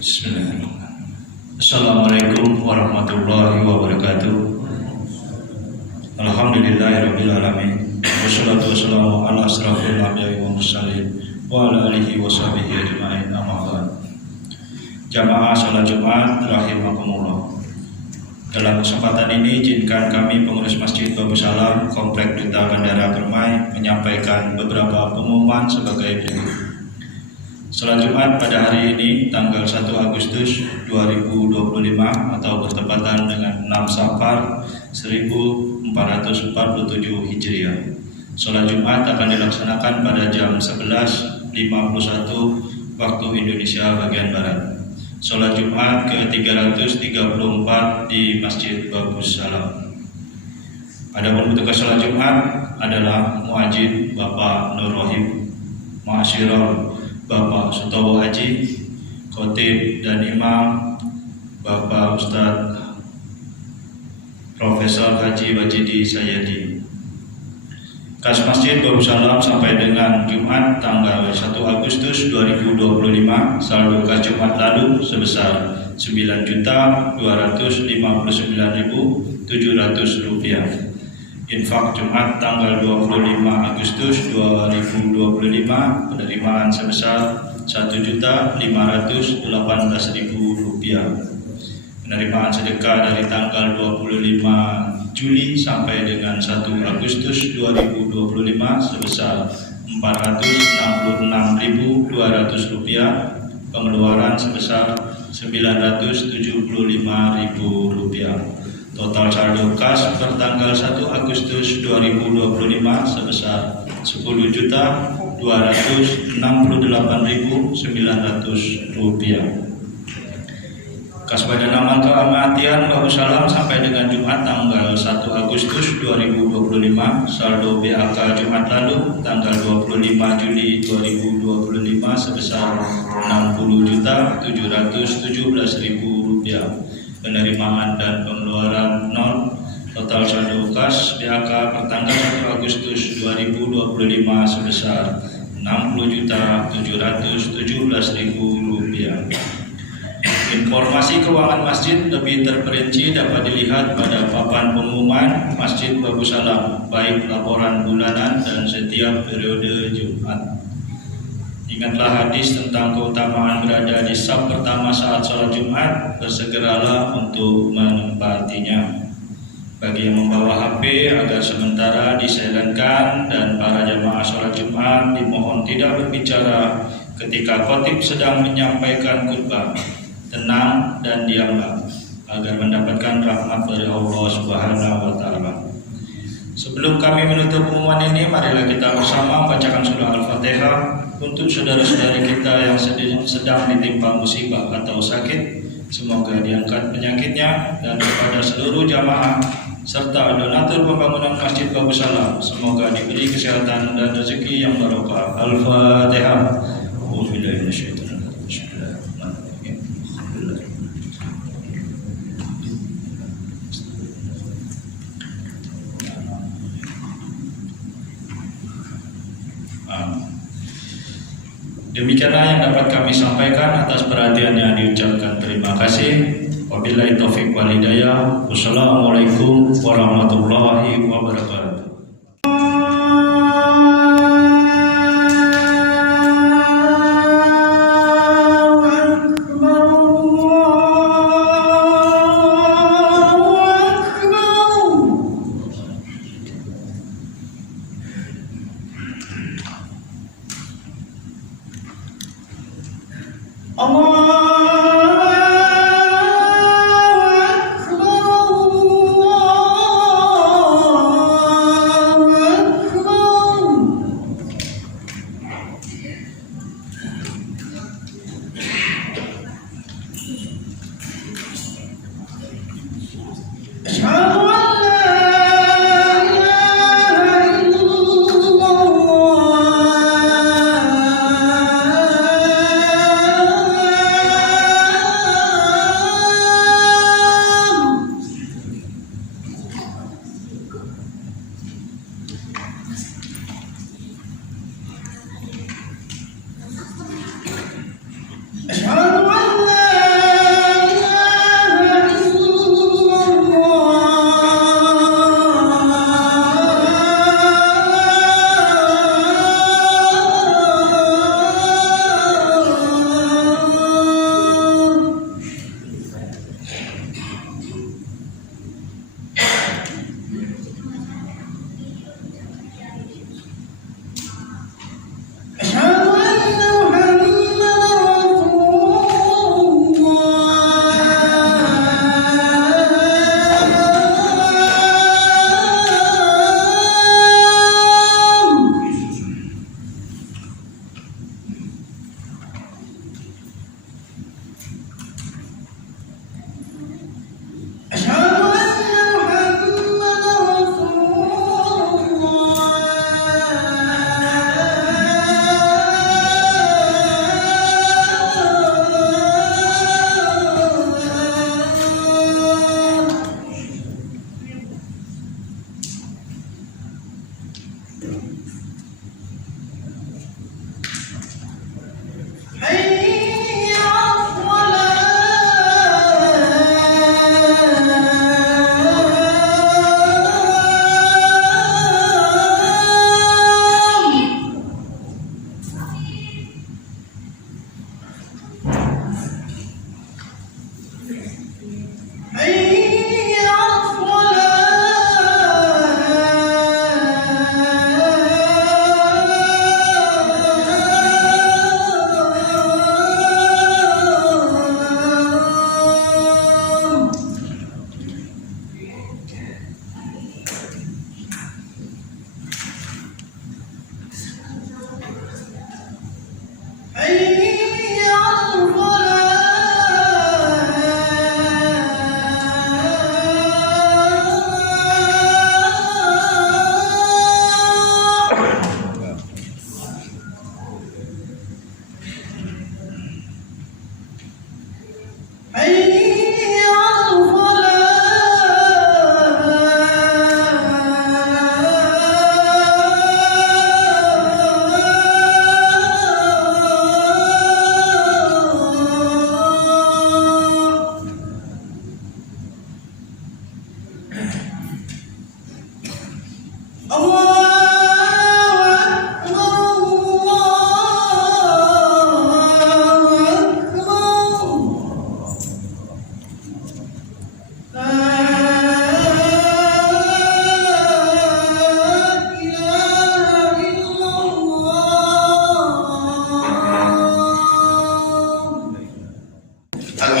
Bismillahirrahmanirrahim. Assalamualaikum warahmatullahi wabarakatuh. Alhamdulillahirabbil alamin. Wassalatu wassalamu ala asrofil anbiya'i wal mursalin wa ala alihi washabihi ajma'in. Amma ba'd. Jamaah salat Jumat rahimakumullah. Dalam kesempatan ini izinkan kami pengurus Masjid Babus Salam Komplek Duta Bandara Permai menyampaikan beberapa pengumuman sebagai berikut. Salat Jumat pada hari ini tanggal 1 Agustus 2025 atau bertepatan dengan 6 Safar 1447 Hijriah. Salat Jumat akan dilaksanakan pada jam 11.51 waktu Indonesia bagian Barat. Salat Jumat ke-334 di Masjid Babus Salam. Adapun petugas salat Jumat adalah muadzin Bapak Nur Rohim, Ma'asyiral Bapak Sutowo Haji, khotib dan imam Bapak Ustadz Profesor Haji Wajidi Sayyadi. Kas Masjid Babus Salam sampai dengan Jumat tanggal 1 Agustus 2025 saldo kas Jumat lalu sebesar Rp9.259.700. Infak Jumat tanggal 25 Agustus 2025 penerimaan sebesar Rp1.518.000. Penerimaan sedekah dari tanggal 25 Juli sampai dengan 1 Agustus 2025 sebesar Rp466.200. Pengeluaran sebesar Rp975.000. Total saldo kas per tanggal 1 Agustus 2025 sebesar Rp10.268.900. Kas Badan Amal Keamatian Babus Salam sampai dengan Jumat tanggal 1 Agustus 2025 saldo BAK Jumat lalu tanggal 25 Juli 2025 sebesar Rp60.717.000. Penerimaan dan pengeluaran nol. Total saldo kas BAK per tanggal 1 Agustus 2025 sebesar Rp60.717.000. Informasi keuangan masjid lebih terperinci dapat dilihat pada papan pengumuman Masjid Babus Salam, baik laporan bulanan dan setiap periode Jumat. Ingatlah hadis tentang keutamaan berada di saf pertama saat sholat Jumat, bersegeralah untuk menempatinya. Bagi yang membawa HP agar sementara disilentkan, dan para jamaah sholat Jumat dimohon tidak berbicara ketika khotib sedang menyampaikan khutbah. Tenang dan diamlah agar mendapatkan rahmat dari Allah Subhanahu wa Ta'ala. Sebelum kami menutup pengumuman ini, marilah kita bersama bacakan surah Al-Fatihah untuk saudara-saudari kita yang sedang ditimpa musibah atau sakit. Semoga diangkat penyakitnya, dan kepada seluruh jamaah serta donatur pembangunan Masjid Babus Salam, semoga diberi kesehatan dan rezeki yang barokah. Al-Fatihah. Demikianlah yang dapat kami sampaikan. Atas perhatiannya diucapkan terima kasih. Wabillahi taufiq wal hidayah. Wassalamualaikum warahmatullahi wabarakatuh.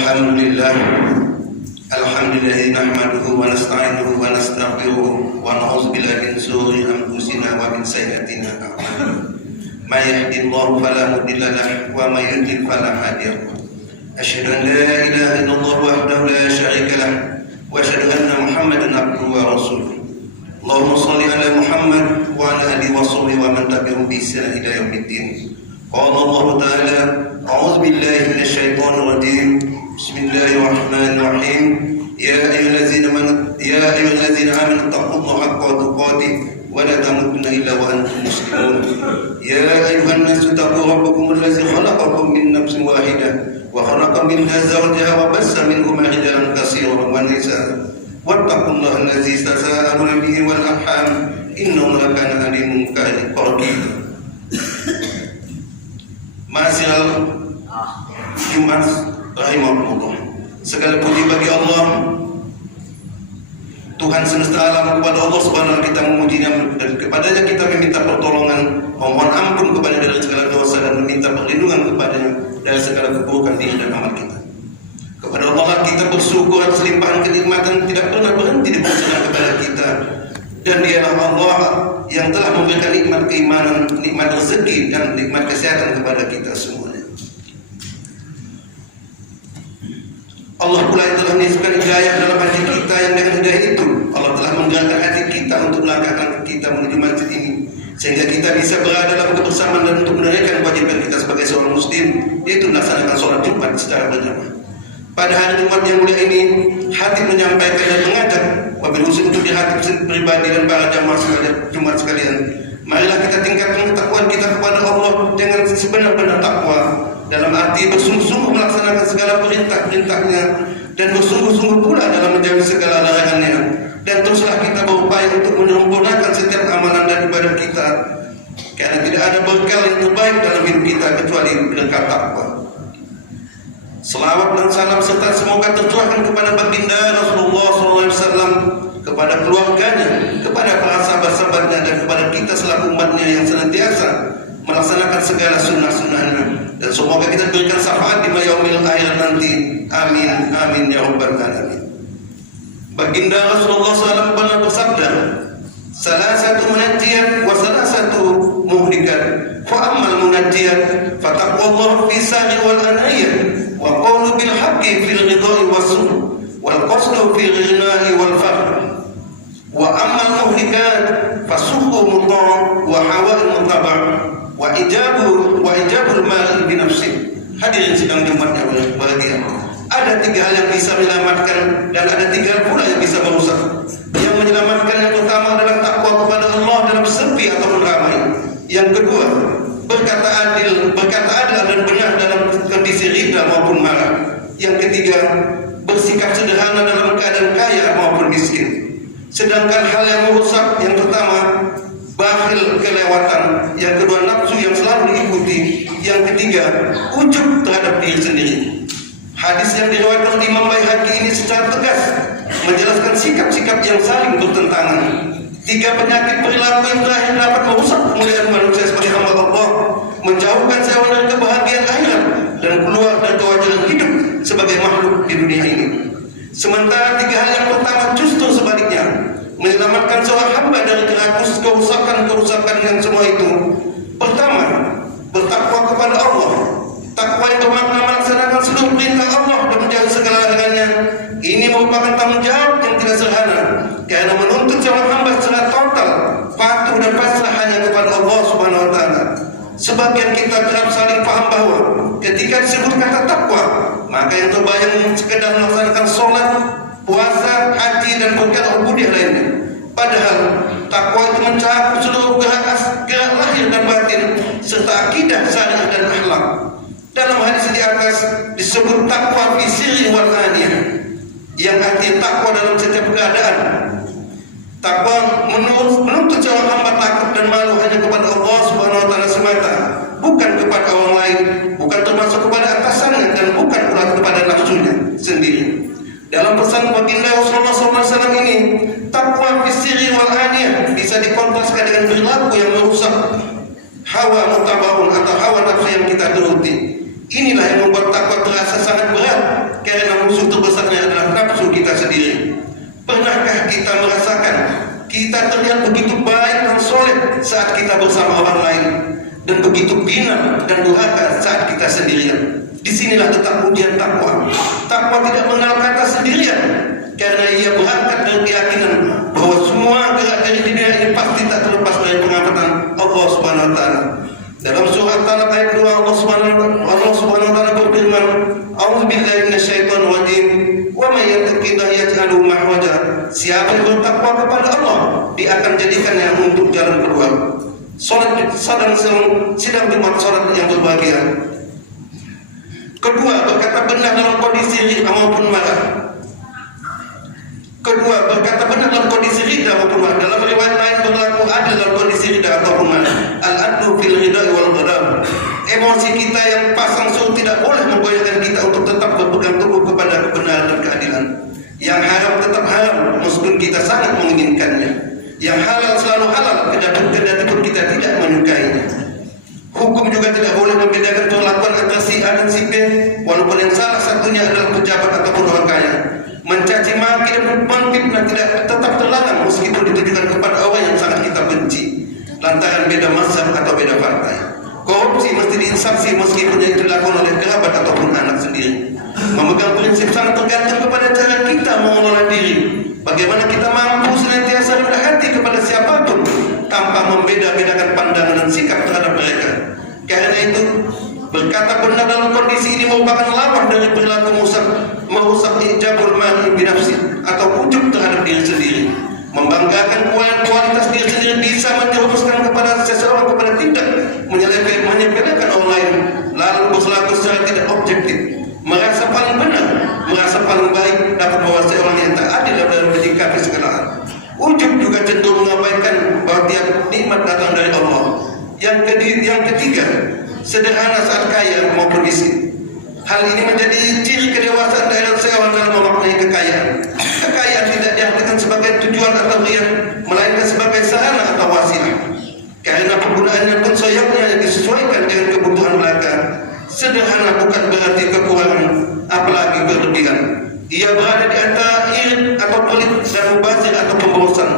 Alhamdulillah nahmaduhu wa nasta'inuhu wa nastaghfiruhu wa na'udzu billahi min shururi anfusina wa min sayyiati a'malina. May yahdihillahu fala mudilla lahu wa may yudlil fala hadiya lahu. Asyhadu an la ilaha illallah wahdahu la syarika lahu wa asyhadu anna Muhammadan abduhu wa rasuluh. Allahumma shalli ala Muhammad wa ala alihi wa sahbihi wa man tabi'ahum bi ihsan ila yaumiddin. Qala Allah ta'ala a'udzu billahi minasy syaithanir rajim. Bismillahirrahmanirrahim. Ya ayyuhallazina amanu taqullaha haqqa tuqatih wa la tamutunna illa wa antum muslimun. Ya ayyuhan nasu taqu rabbakum allazi khalaqakum min nafsin wahidah wa khalaqa minha zawjaha wa bassa minhuma rijalan katsiran wa nisaa. Wattaqullaha allazi tasaaluna bihi wal arham innahu kana alimun qadir. Ma'asyiral Jumat rahimahullah. Segala puji bagi Allah, Tuhan semesta alam. Kepada Allah subhanahu wa ta'ala kita memujinya, dan kepadanya kita meminta pertolongan, memohon ampun kepada dari segala dosa dan meminta perlindungan kepadanya dari segala keburukan diri dan amal kita. Kepada Allah kita bersyukur atas limpahan kenikmatan tidak pernah berhenti diberikan kepada kita, dan Dialah Allah yang telah memberikan nikmat keimanan, nikmat rezeki dan nikmat kesehatan kepada kita semuanya. Allah pula yang telah menisbahkan hidayah dalam hati kita, yang dengan hidayah itu Allah telah menggerakkan hati kita untuk melangkahkan kita menuju masjid ini, sehingga kita bisa berada dalam kebersamaan dan untuk menunaikan kewajiban kita sebagai seorang muslim, yaitu melaksanakan sholat Jumat secara berjamaah. Pada hari Jumat yang mulia ini, hati menyampaikan dan mengajak wabil khusus untuk di hati pribadi dan para jamaah sekalian, Jumat sekalian. Marilah kita tingkatkan ketakwaan kita kepada Allah dengan sebenar-benar takwa, dalam arti bersungguh-sungguh melaksanakan segala perintah-perintahnya dan bersungguh-sungguh pula dalam menjauhi segala larangannya. Dan teruslah kita berupaya untuk menyempurnakan setiap amalan dan ibadah kita, karena tidak ada bekal yang terbaik dalam hidup kita kecuali berkat takwa. Selawat dan salam serta semoga tercurahkan kepada baginda Rasulullah SAW, kepada keluarganya, kepada para sahabat-sahabatnya, dan kepada kita selaku umatnya yang senantiasa melaksanakan segala sunnah-sunnahnya, dan semoga kita diberikan syafaat di yaumil akhir nanti. Amin amin ya rabbal alamin. Baginda Rasulullah SAW pernah bersabda, salah satu munajjiyat wa salah satu muhlikat. Fa ammal munajjiyat fa taqwallahu fi sari wal anayat wa qawlu bil haqqi fil ghidai was sun wal qasdu fi ghina'i wal fakhr. Wa ammal muhlikat fa suhu muta' wa hawa'i mutaba' wa ijabul mal bi nafsi. Hadirin sidang Jumat yang berbahagia, ada tiga hal yang bisa menyelamatkan dan ada tiga hal pula yang bisa merusak. Yang menyelamatkan yang pertama adalah takwa kepada Allah dalam sepi ataupun ramai. Yang kedua, berkata adil dan benar dalam kondisi ridha maupun marah. Yang ketiga, bersikap sederhana dalam keadaan kaya maupun miskin. Sedangkan hal yang merusak, yang pertama bakhil, kelewatan. Yang kedua, nafsu yang selalu diikuti. Yang ketiga, ujub terhadap diri sendiri. Hadis yang diriwayatkan oleh Imam Baihaqi ini secara tegas menjelaskan sikap-sikap yang saling bertentangan. Tiga penyakit perilaku yang terakhir dapat merusak kemuliaan manusia sebagai hamba Allah, menjauhkan seorang dari kebahagiaan akhirat dan keluar dari kewajaran hidup sebagai makhluk di dunia ini. Sementara tiga hal yang pertama justru sebaliknya, menyelamatkan seorang hamba dari kerusakan yang semua itu. Pertama, bertakwa kepada Allah. Takwa yang bermakna melaksanakan seluruh perintah Allah dan menjauhi segala larangannya. Ini merupakan tanggung jawab yang tidak sederhana, karena menuntut seorang hamba secara total patuh dan pasrah hanya kepada Allah Subhanahu wa taala. Sebagian kita kerap saling paham bahwa ketika disebut kata takwa, maka yang terbayang sekedar melaksanakan sholat, puasa, haji dan berkat ubudiyah lainnya. Padahal takwa itu mencakup seluruh gerak lahir dan batin serta akidah, syariah dan akhlak. Dalam hadis di atas disebut takwa fi sirri wal aniyah, yang arti takwa dalam setiap keadaan. Takwa menuntut seorang hamba takut dan malu hanya kepada Allah Subhanahu wa taala semata, bukan kepada orang lain, bukan termasuk kepada atasannya, dan bukan pula kepada nafsunya sendiri. Dalam pesan baginda Rasulullah SAW ini, takwa fi sirri wal aniyah bisa dikontraskan dengan perilaku yang merusak, hawa mutabaun atau hawa nafsu yang kita turuti. Inilah yang membuat takwa terasa sangat berat, karena kita terlihat begitu baik dan soleh saat kita bersama orang lain, dan begitu bina dan durhaka saat kita sendirian. Disinilah letak ujian takwa. Takwa tidak mengenal kata sendirian, karena ia berangkat dari keyakinan bahwa semua gerak-gerik di dunia ini pasti tak terlepas dari pengamatan Allah Subhanahu wa taala. Dalam surah Talaq ayat 2 Allah Subhanahu wa taala berfirman, "A'udzubillahi minasyaitonir rajim. Wa may yattaqillaha yaj'alhu mahraja." Siapa yang bertakwa kepada Allah, dia akan jadikannya untuk jalan keluar. Sidang Jumat salat yang berbahagia. Kedua, berkata benar dalam kondisi ridha maupun marah. Dalam riwayat lain berlaku adil dalam kondisi ridha ataupun marah. Al-adlu fil ridha wal ghadab. Emosi kita yang pasang surut tidak boleh menggoyahkan kita untuk tetap berpegang teguh kepada kebenaran dan keadilan. Yang haram tetap haram meskipun kita sangat menginginkannya. Yang halal selalu halal kendati pun kita tidak menyukainya. Hukum juga tidak boleh membedakan perlakuan antara si A dan si B, walaupun yang salah satunya adalah pejabat ataupun orang kaya. Mencaci maki dan menfitnah tidak tetap terlarang meskipun ditujukan kepada orang yang sangat kita benci, lantaran beda mazhab atau beda partai. Korupsi mesti diinsaksi meskipun yang dilakukan oleh kerabat ataupun anak sendiri. Memegang prinsip sangat tergantung kepada cara kita mengelola diri. Bagaimana kita mampu senantiasa rendah hati kepada siapapun tanpa membeda-bedakan pandangan dan sikap terhadap mereka. Karena itu, berkata benar dalam kondisi ini merupakan lawan dari perilaku merusak ijabul mar'i binafsi atau ujub terhadap diri sendiri. Membanggakan kualitas diri sendiri bisa menjerumuskan kepada seseorang kepada tidak menyepelekan orang lain, lalu berlaku secara tidak objektif, merasa paling benar, merasa paling baik, dapat menguasai orang yang tak adil dalam menyikapi segala hal. Ujub juga cenderung mengabaikan bahwa tiap nikmat datang dari Allah. Yang ketiga, sederhana saat kaya maupun miskin. Hal ini menjadi ciri kedewasaan dalam seorang dalam memaknai kekayaan. Kekayaan tidak diartikan sebagai tujuan atau riya, melainkan sebagai sarana atau wasilah. Karena penggunaannya pun sayapnya disesuaikan dengan kebutuhan belaka. Sederhana bukan berarti kekurangan, apalagi berlebihan. Ia berada di antara irit atau pelit dan mubazir atau pemborosan.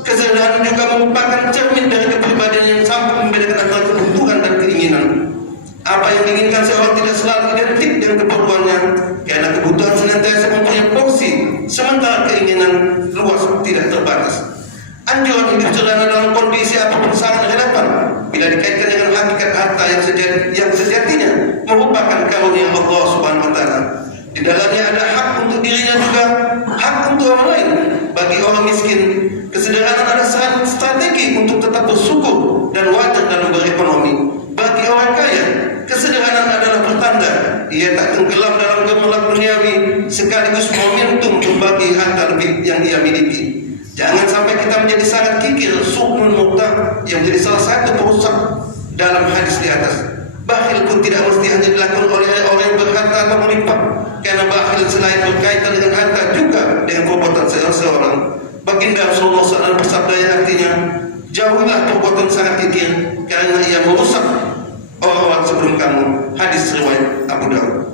Kesederhanaan juga merupakan cermin dari kepribadian yang mampu membedakan antara kebutuhan dan keinginan. Apa yang diinginkan seorang tidak selalu identik dengan keperluannya, karena kebutuhan senantiasa mempunyai porsi, sementara keinginan luas tidak terbatas. Anjuran hidup sederhana dalam kondisi apapun sangat relevan bila dikaitkan dengan hakikat harta yang sejatinya merupakan karunia Allah Subhanahu wa taala. Di dalamnya ada hak untuk dirinya juga hak untuk orang lain. Bagi orang miskin, kesederhanaan adalah strategi untuk tetap bersyukur dan wajar dalam berekonomi. Bagi orang kaya, kesederhanaan adalah pertanda ia tak tenggelam dalam gemerlap duniawi, sekaligus momentum berbagi harta lebih yang ia miliki. Jangan sampai kita menjadi sangat kikir, su'nun muqtah yang menjadi salah satu perusak dalam hadis di atas. Bakhil pun tidak mesti hanya dilakukan oleh orang yang berharta atau melimpah, karena bakhil selain berkaitan dengan harta juga dengan perbuatan seseorang. Baginda Rasulullah SAW bersabda yang artinya, jauhilah perbuatan sangat kikir, karena ia merusak orang-orang sebelum kamu. Hadis riwayat Abu Dawud.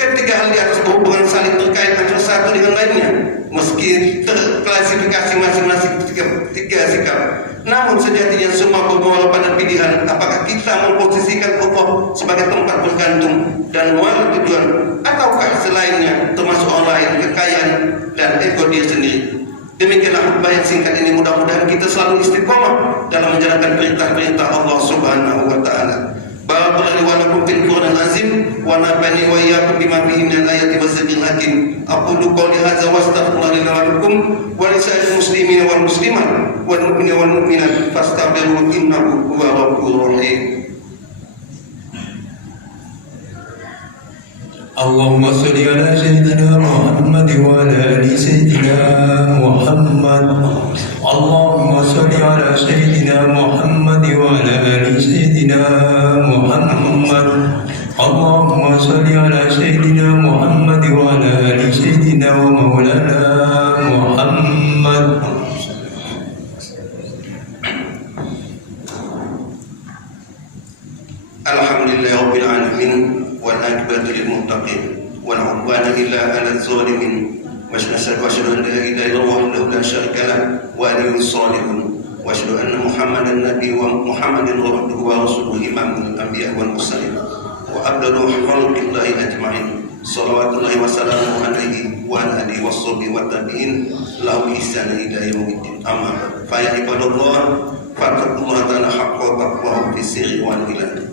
Ketiga hal di atas berhubungan saling terkait antara satu dengan lainnya, meski terklasifikasi masing-masing tiga sikap. Namun sejatinya semua bermuara pada pilihan apakah kita memposisikan Allah sebagai tempat bergantung dan muara tujuan, ataukah selainnya termasuk orang lain, kekayaan dan ego diri sendiri. Demikianlah khutbah yang singkat ini, mudah-mudahan kita selalu istiqomah dalam menjalankan perintah-perintah Allah Subhanahu wa taala. Barakallahu wa lakum fil Qur'anil azim wa nafa'ani wa iyyakum bima fihi minal ayati wadzikril hakim. Aqulu qawli hadza wa astaghfirullaha li wa lakum wa li sa'iril muslimina wal muslimat wal mu'minina wal mu'minat fastaghfiruhu innahu huwal ghafurur rahim. اللهم صل على سيدنا محمد وعلى ال سيدنا محمد. اللهم صل على سيدنا محمد وعلى ال سيدنا محمد. اللهم صل على سيدنا محمد وعلى ال سيدنا ومولانا محمد. Alhamdulillah rabbil alamin wal aqibatu lil muttaqin wal 'udwana illa 'alal zalimin وأشهد أن لا إله إلا الله وحده لا شريك له ولي الصالحون وأشهد أن محمدا نبي ومحمد عبده ورسوله إمام الأنبياء والمرسلين وأفضل خلق الله أجمعين صلوات الله وسلامه عليه وعلى آله وصحبه والتابعين له بإحسان إلى يوم الدين أما بعد فيا عباد الله فاتقوا الله تعالى حق تقواه في السر والإعلان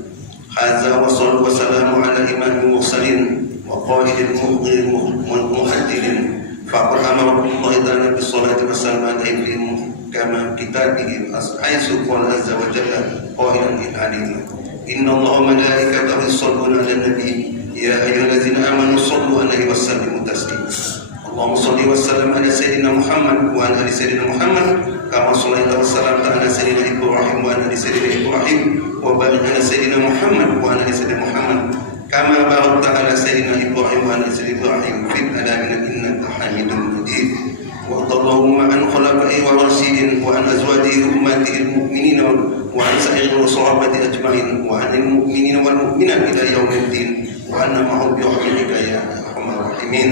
هذا والصلاة والسلام على إمام المرسلين وقائد المهددين فقد أمر الله تعالى بالصلاة والسلام عليه كما كتابه حيث قال عز وجل قائلا للعليم إن الله وملائكته يصلون على النبي يا أيها الذين آمنوا صلوا عليه وسلموا تسليما اللهم صل وسلم على سيدنا محمد وعلى آل سيدنا محمد كما صليت وسلمت على سيدنا إبراهيم وعلى آل سيدنا إبراهيم وبارك على سيدنا محمد وعلى آل سيدنا محمد كما باركت على سيدنا إبراهيم وعلى آل سيدنا إبراهيم في العالمين إنك حميد مجيد وارض اللهم عن خلفائه وراشدين وعن أزواجه أمهات المؤمنين وعن سائر الصحابة أجمعين وعن المؤمنين والمؤمنات إلى يوم الدين وأن معهم برحمتك يا أرحم الراحمين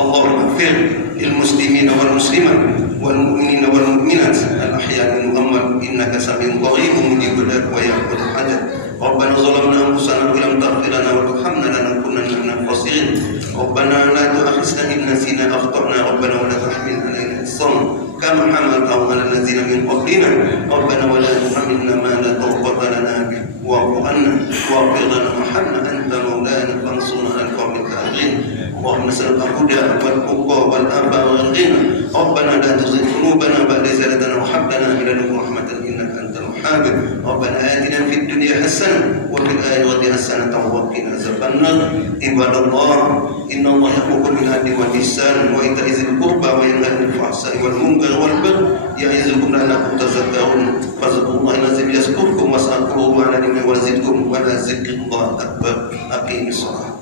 اللهم اغفر للمسلمين والمسلمات والمؤمنين والمؤمنات الأحياء منهم إنك سميع قريب مجيب الدعوات ويقبل الحاجات ربنا ظلمنا أنفسنا ولم تغفر لنا وترحمنا لنكونن من الخاسرين ربنا لا تؤاخذنا إن نسينا أخطأنا ربنا ولا تحمل علينا إصرا كما حملته على الذين من قبلنا ربنا ولا تحملنا ما لا طاقة لنا به واعف عنا واغفر لنا وارحمنا أنت مولانا فانصرنا على القوم الكافرين اللهم نسألك الهدى والتقى والعفاف والغنى ربنا لا تزغ قلوبنا بعد إذ هديتنا وهب لنا من لدنك رحمة إنك أنت الوهاب ربنا آتنا في الدنيا حسنة وفي الآخرة حسنة وقنا عذاب النار عباد الله إن الله يأمر بالعدل والإحسان وإيتاء ذي القربى وينهى عن الفحشاء والمنكر والبغي يعظكم لعلكم تذكرون فاذكروا الله العظيم يذكركم واسألوه على نعمه ويزدكم ولذكر الله أكبر أقيموا الصلاة